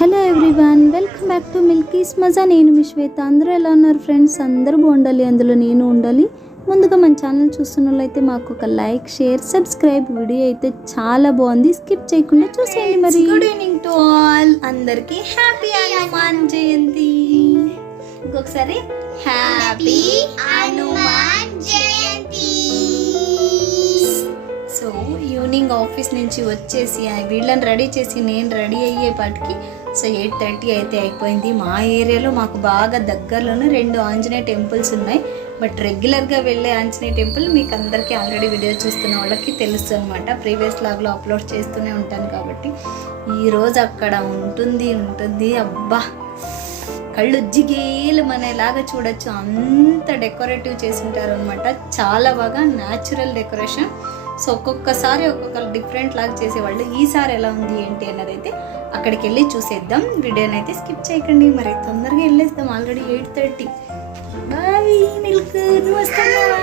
Hello everyone, welcome back to Milky's Maza. నేను మీ శ్వేత. అందరూ ఎలా ఉన్నారు ఫ్రెండ్స్? అందరూ బాగుండాలి, అందులో నేను ఉండాలి. ముందుగా మన ఛానల్ చూస్తున్న వాళ్ళైతే మాకు ఒక లైక్, షేర్, సబ్స్క్రైబ్. వీడియో అయితే చాలా బాగుంది, స్కిప్ చేయకుండా చూసేయండి. మరి గుడ్ ఈవినింగ్ టు ఆల్. అందరికి హ్యాపీ హనుమాన్ జయంతి. ఇంకొకసారి happy Hanuman Jayanti. So evening office నుంచి వచ్చేసి వీళ్ళని రెడీ చేసి నేను రెడీ అయ్యేపాటికి 8:30 అయితే అయిపోయింది. మా ఏరియాలో మాకు బాగా దగ్గరలోనే 2 ఆంజనేయ టెంపుల్స్ ఉన్నాయి. బట్ రెగ్యులర్గా వెళ్ళే ఆంజనేయ టెంపుల్ మీకు అందరికీ ఆల్రెడీ వీడియో చూస్తున్న వాళ్ళకి తెలుసు అనమాట. ప్రీవియస్ లాగ్లో అప్లోడ్ చేస్తూనే ఉంటాను కాబట్టి ఈరోజు అక్కడ ఉంటుంది. అబ్బా, కళ్ళు జిగేలు మనేలాగా చూడొచ్చు, అంత డెకరేటివ్ చేసి ఉంటారు అనమాట. చాలా బాగా న్యాచురల్ డెకరేషన్. సో ఒక్కొక్కసారి ఒక్కొక్కరు డిఫరెంట్ లాగా చేసేవాళ్ళు. ఈసారి ఎలా ఉంది ఏంటి అన్నది అయితే అక్కడికి వెళ్ళి చూసేద్దాం. వీడియోని అయితే స్కిప్ చేయకండి. మరి తొందరగా వెళ్ళేస్తాం. ఆల్రెడీ 8:30. బాయ్ మిల్క్, నువ్వు వస్తున్నావా?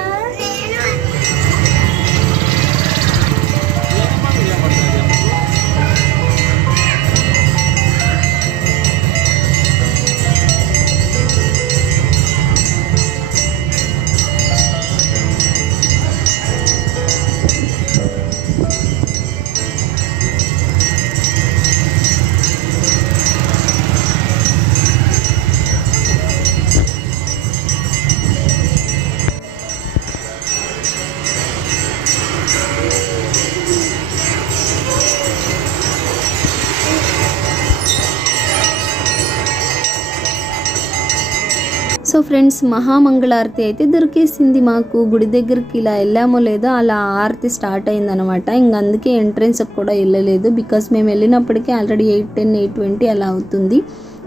సో ఫ్రెండ్స్, మహామంగళారతి అయితే దొరికేసింది మాకు. గుడి దగ్గరికి ఇలా వెళ్ళామో లేదో అలా ఆరతి స్టార్ట్ అయిందనమాట. ఇంక అందుకే ఎంట్రెన్స్ కూడా వెళ్ళలేదు. బికాస్ మేము వెళ్ళినప్పటికీ ఆల్రెడీ 8:10, 8:20 అలా అవుతుంది.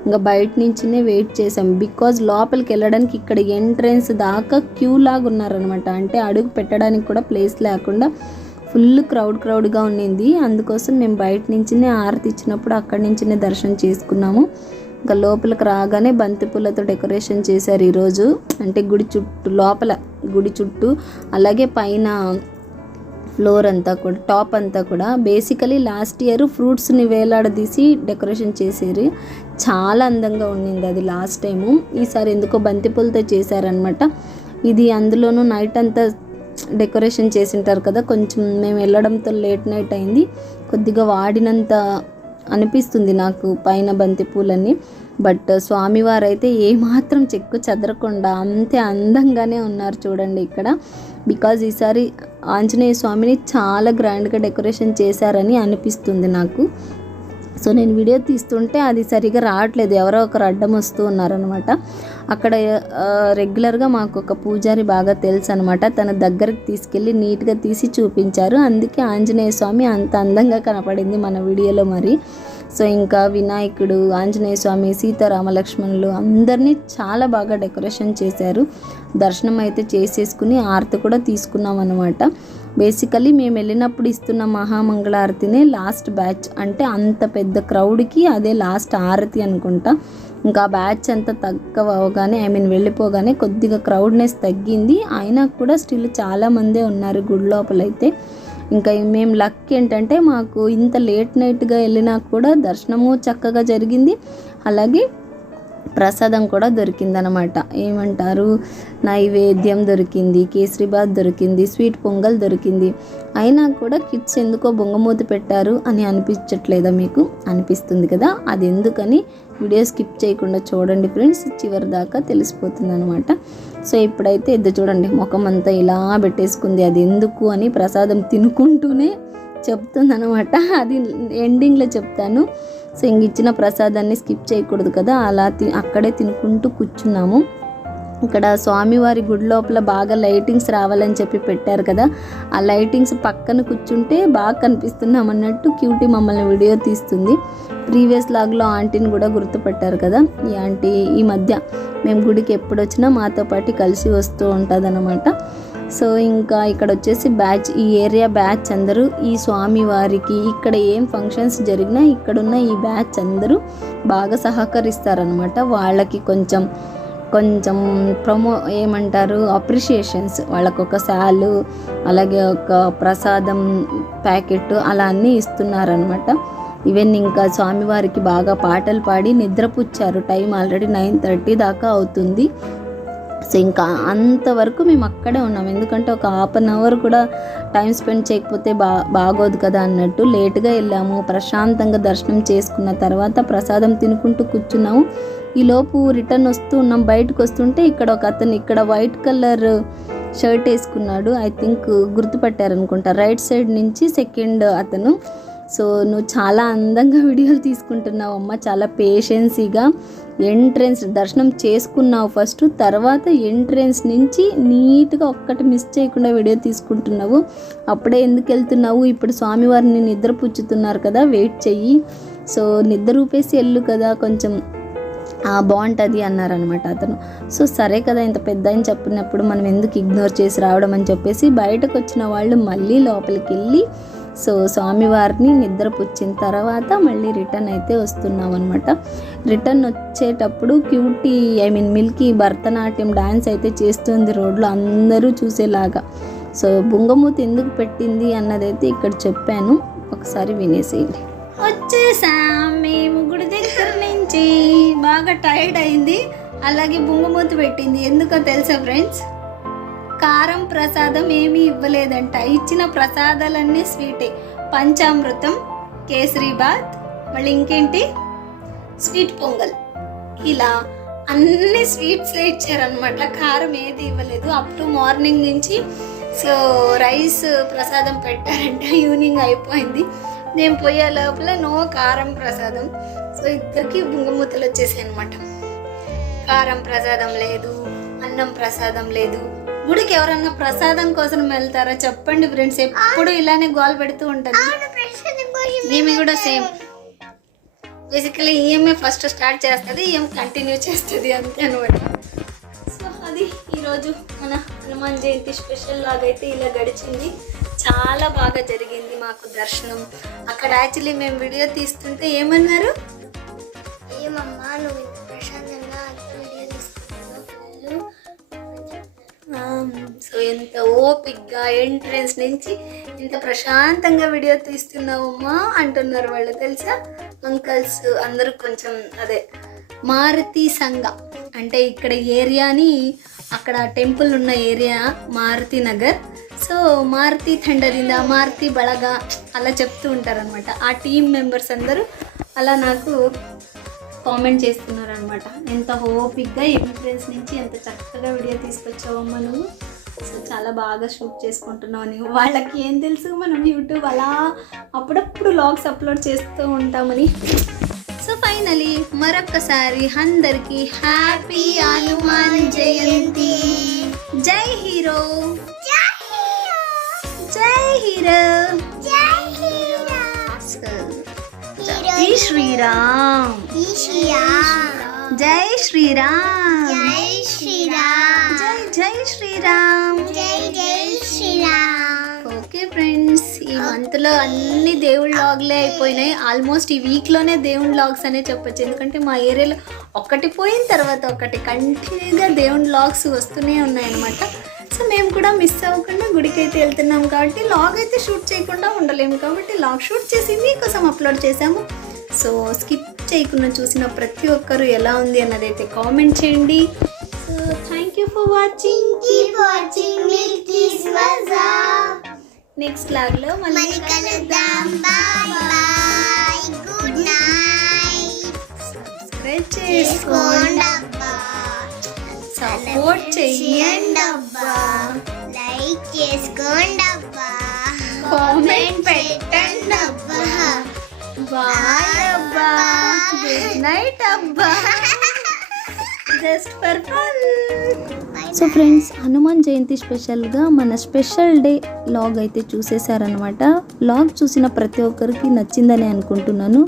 ఇంకా బయట నుంచినే వెయిట్ చేసాం. బికాజ్ లోపలికి వెళ్ళడానికి ఇక్కడ ఎంట్రెన్స్ దాకా క్యూ లాగా ఉన్నారనమాట. అంటే అడుగు పెట్టడానికి కూడా ప్లేస్ లేకుండా ఫుల్ క్రౌడ్గా ఉండింది. అందుకోసం మేము బయట నుంచినే ఆరతి ఇచ్చినప్పుడు అక్కడి నుంచినే దర్శనం చేసుకున్నాము. ఇంకా లోపలికి రాగానే బంతిపూలతో డెకరేషన్ చేశారు ఈరోజు. అంటే గుడి చుట్టూ, లోపల గుడి చుట్టూ, అలాగే పైన ఫ్లోర్ అంతా కూడా, టాప్ అంతా కూడా. బేసికలీ లాస్ట్ ఇయర్ ఫ్రూట్స్ని వేలాడదీసి డెకరేషన్ చేశారు. చాలా అందంగా ఉండింది అది లాస్ట్ టైము. ఈసారి ఎందుకో బంతిపూలతో చేశారనమాట. ఇది అందులోనూ నైట్ అంతా డెకరేషన్ చేసింటారు కదా. కొంచెం మేము వెళ్ళడంతో లేట్ నైట్ అయింది. కొద్దిగా వాడినంత అనిపిస్తుంది నాకు పైన బంతి పూలన్నీ. బట్ స్వామివారు అయితే ఏమాత్రం చెక్కు చెదరకుండా అంతే అందంగానే ఉన్నారు చూడండి ఇక్కడ. బికాజ్ ఈసారి ఆంజనేయ స్వామిని చాలా గ్రాండ్గా డెకరేషన్ చేశారని అనిపిస్తుంది నాకు. సో నేను వీడియో తీస్తుంటే అది సరిగా రావట్లేదు, ఎవరో ఒకరు అడ్డం వస్తూ ఉన్నారనమాట. అక్కడ రెగ్యులర్గా మాకు ఒక పూజారి బాగా తెలుసు అనమాట. తన దగ్గరికి తీసుకెళ్ళి నీట్గా తీసి చూపించారు. అందుకే ఆంజనేయ స్వామి అంత అందంగా కనపడింది మన వీడియోలో మరి. సో ఇంకా వినాయకుడు, ఆంజనేయ స్వామి, సీతారామ లక్ష్మణులు అందరినీ చాలా బాగా డెకరేషన్ చేశారు. దర్శనం అయితే చేసేసుకుని ఆరతి కూడా తీసుకున్నాం అనమాట. బేసికలీ మేము వెళ్ళినప్పుడు ఇస్తున్న మహామంగళారతినే లాస్ట్ బ్యాచ్. అంటే అంత పెద్ద క్రౌడ్కి అదే లాస్ట్ ఆరతి అనుకుంటా. ఇంకా బ్యాచ్ అంతా తక్కువ అవగానే, వెళ్ళిపోగానే కొద్దిగా క్రౌడ్నెస్ తగ్గింది. అయినా కూడా స్టిల్ చాలామందే ఉన్నారు గుడి లోపలైతే. ఇంకా మేము లక్ ఏంటంటే మాకు ఇంత లేట్ నైట్గా వెళ్ళినా కూడా దర్శనము చక్కగా జరిగింది. అలాగే ప్రసాదం కూడా దొరికిందనమాట. ఏమంటారు, నైవేద్యం దొరికింది, కేసరీబాత్ దొరికింది, స్వీట్ పొంగల్ దొరికింది. అయినా కూడా కిడ్స్ ఎందుకో బొంగమూత పెట్టారు అని అనిపించట్లేదా మీకు? అనిపిస్తుంది కదా. అది ఎందుకని వీడియో స్కిప్ చేయకుండా చూడండి ఫ్రెండ్స్, చివరి దాకా తెలిసిపోతుంది అనమాట. సో ఇప్పుడైతే చూడండి, ముఖం అంతా ఇలా పెట్టేసుకుంది. అది ఎందుకు అని ప్రసాదం తినుకుంటూనే చెప్తుంది అనమాట. అది ఎండింగ్లో చెప్తాను. సో ఇంక ఇచ్చిన ప్రసాదాన్ని స్కిప్ చేయకూడదు కదా, అలా అక్కడే తినుకుంటూ కూర్చున్నాము. ఇక్కడ స్వామివారి గుడి లోపల బాగా లైటింగ్స్ రావాలని చెప్పి పెట్టారు కదా. ఆ లైటింగ్స్ పక్కన కూర్చుంటే బాగా కనిపిస్తున్నాం అన్నట్టు క్యూటీ మమ్మల్ని వీడియో తీస్తుంది. ప్రీవియస్ లాగ్లో ఆంటీని కూడా గుర్తుపట్టారు కదా. ఈ ఆంటీ ఈ మధ్య మేము గుడికి ఎప్పుడు వచ్చినా మాతో పాటు కలిసి వస్తూ ఉంటుందన్నమాట. సో ఇంకా ఇక్కడ వచ్చేసి బ్యాచ్, ఈ ఏరియా బ్యాచ్ అందరూ ఈ స్వామివారికి ఇక్కడ ఏం ఫంక్షన్స్ జరిగినా ఇక్కడున్న ఈ బ్యాచ్ అందరూ బాగా సహకరిస్తారనమాట. వాళ్ళకి కొంచెం ఏమంటారు, అప్రిషియేషన్స్, వాళ్ళకు ఒక శాలు, అలాగే ఒక ప్రసాదం ప్యాకెట్ అలా అన్నీ ఇస్తున్నారనమాట. ఈవెన్ ఇంకా స్వామివారికి బాగా పాటలు పాడి నిద్రపుచ్చారు. టైం ఆల్రెడీ 9:30 దాకా అవుతుంది. సో ఇంకా అంతవరకు మేము అక్కడే ఉన్నాం, ఎందుకంటే ఒక ½ అన్ అవర్ కూడా టైం స్పెండ్ చేయకపోతే బాగోదు కదా అన్నట్టు లేట్గా వెళ్ళాము. ప్రశాంతంగా దర్శనం చేసుకున్న తర్వాత ప్రసాదం తినుకుంటూ కూర్చున్నాము. ఈలోపు రిటర్న్ వస్తూ ఉన్నాం. బయటకు వస్తుంటే ఇక్కడ ఒక అతను ఇక్కడ వైట్ కలర్ షర్ట్ వేసుకున్నాడు. ఐ థింక్ గుర్తుపట్టారనుకుంటా, రైట్ సైడ్ నుంచి సెకండ్ అతను. సో నువ్వు చాలా అందంగా వీడియోలు తీసుకుంటున్నావు అమ్మ, చాలా పేషెన్సీగా ఎంట్రెన్స్ దర్శనం చేసుకున్నావు ఫస్ట్, తర్వాత ఎంట్రెన్స్ నుంచి నీట్గా ఒక్కటి మిస్ చేయకుండా వీడియో తీసుకుంటున్నావు. అప్పుడే ఎందుకు వెళ్తున్నావు, ఇప్పుడు స్వామివారిని నిద్ర పుచ్చుతున్నారు కదా, వెయిట్ చెయ్యి, సో నిద్ర ఊపేసి వెళ్ళు కదా, కొంచెం బాగుంటుంది అన్నారనమాట అతను. సో సరే కదా, ఇంత పెద్ద అని చెప్పినప్పుడు మనం ఎందుకు ఇగ్నోర్ చేసి రావడం అని చెప్పేసి బయటకు వచ్చిన వాళ్ళు మళ్ళీ లోపలికి వెళ్ళి సో స్వామివారిని నిద్రపుచ్చిన తర్వాత మళ్ళీ రిటర్న్ అయితే వస్తున్నాం అనమాట. రిటర్న్ వచ్చేటప్పుడు క్యూటీ మిల్కీ భరతనాట్యం డ్యాన్స్ అయితే చేస్తుంది రోడ్లో అందరూ చూసేలాగా. సో బుంగమూతి ఎందుకు పెట్టింది అన్నదైతే ఇక్కడ చెప్పాను, ఒకసారి వినేసేయండి. వచ్చేసాం మేము గుడి దగ్గర నుంచి, బాగా టైర్డ్ అయింది. అలాగే బుంగమూతి పెట్టింది, ఎందుకో తెలుసా ఫ్రెండ్స్, కారం ప్రసాదం ఏమీ ఇవ్వలేదంట. ఇచ్చిన ప్రసాదాలన్నీ స్వీటే, పంచామృతం, కేసరీబాత్, మళ్ళీ ఇంకేంటి స్వీట్ పొంగల్, ఇలా అన్ని స్వీట్స్లే ఇచ్చారనమాట. కారం ఏది ఇవ్వలేదు. అప్ టు మార్నింగ్ నుంచి సో రైస్ ప్రసాదం పెట్టారంట, ఈవినింగ్ అయిపోయింది. నేను పోయే లోపల నో కారం ప్రసాదం. సో ఇద్దరికి బుంగమూతలు వచ్చేసాయి అనమాట. కారం ప్రసాదం లేదు, అన్నం ప్రసాదం లేదు. గుడికి ఎవరన్నా ప్రసాదం కోసం వెళ్తారా చెప్పండి ఫ్రెండ్స్, ఎప్పుడు ఇలానే గోల్ పెడుతూ ఉంటుంది. మేము కూడా same, basically EMA first start చేస్తుంది, ఈఎం కంటిన్యూ చేస్తుంది, అంతే అనమాట. సో అది ఈరోజు మన హనుమాన్ జయంతి స్పెషల్ లాగైతే ఇలా గడిచింది. చాలా బాగా జరిగింది మాకు దర్శనం. అక్కడ యాక్చువల్లీ మేము వీడియో తీస్తుంటే ఏమన్నారు, ఏమమ్మా నువ్వు ఇంత ప్రశాంతంగా వీడియో తీసుకుంటున్నావు, సో ఎంత ఓపిక్గా ఎంట్రెన్స్ నుంచి ఇంత ప్రశాంతంగా వీడియో తీస్తున్నావమ్మా అంటున్నారు వాళ్ళు, తెలుసా అంకల్స్ అందరూ. కొంచెం అదే మారుతి సంఘ అంటే ఇక్కడ ఏరియాని, అక్కడ టెంపుల్ ఉన్న ఏరియా మారుతి నగర్. సో మారుతి తండరింద, మారుతి బళగ అలా చెప్తూ ఉంటారనమాట. ఆ టీమ్ మెంబర్స్ అందరూ అలా నాకు కామెంట్ చేస్తున్నారు అనమాట, ఎంత ఓపిక్గా ఎంట్రెన్స్ నుంచి ఎంత చక్కగా వీడియో తీసుకొచ్చావమ్మా నువ్వు, సో చాలా బాగా షూట్ చేసుకుంటున్నావు అని. వాళ్ళకి ఏం తెలుసు మనం యూట్యూబ్ అలా అప్పుడప్పుడు వ్లాగ్స్ అప్లోడ్ చేస్తూ ఉంటామని. సో ఫైనలీ మరొక్కసారి అందరికీ హ్యాపీ హనుమాన్ జయంతి. జై హీరో, జై హీరో, జై శ్రీరామ్, జై శ్రీరామ్, జై శ్రీరామ్, జై శ్రీరామ్, జై శ్రీరామ్. ఓకే ఫ్రెండ్స్, ఈ మంత్లో అన్ని దేవుళ్ళ వ్లాగ్లే అయిపోయినాయి. ఆల్మోస్ట్ ఈ వీక్లోనే దేవుళ్ళ వ్లాగ్స్ అనే చెప్పొచ్చు, ఎందుకంటే మా ఏరియాలో ఒకటి పోయిన తర్వాత ఒకటి కంటిన్యూగా దేవుళ్ళ వ్లాగ్స్ వస్తూనే ఉన్నాయన్నమాట. సో మేము కూడా మిస్ అవ్వకుండా గుడికి అయితే వెళ్తున్నాం కాబట్టి లాగ్ అయితే షూట్ చేయకుండా ఉండలేము, కాబట్టి లాగ్ షూట్ చేసి మీకోసం అప్లోడ్ చేసాము. సో స్కిప్ చేయకుండా చూసిన ప్రతి ఒక్కరు ఎలా ఉంది అన్నదైతే కామెంట్ చేయండి. So thank you for watching, keep watching Milky's bazaar. Next లాగ్లో మళ్ళీ కలుద్దాం. Bye bye, good night. Subscribe చేసుకోండి, సపోర్ట్ చెయ్యండి అబ్బా, లైక్ చేసుకోండి అబ్బా, కామెంట్ పెట్టండి అబ్బా. బాయ్ అబ్బా, గుడ్ నైట్ అబ్బా, just for fun. So friends, Hanuman Jayanti స్పెషల్గా మన స్పెషల్ డే లాగ్ అయితే చూసేశారనమాట. లాగ్ చూసిన ప్రతి ఒక్కరికి నచ్చిందని అనుకుంటున్నాను.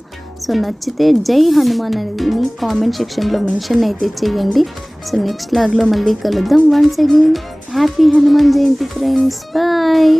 సో నచ్చితే జై హనుమాన్ అనేది కామెంట్ సెక్షన్లో మెన్షన్ అయితే చేయండి. సో నెక్స్ట్ లాగ్లో మళ్ళీ కలుద్దాం. Once again happy Hanuman Jayanti friends, bye.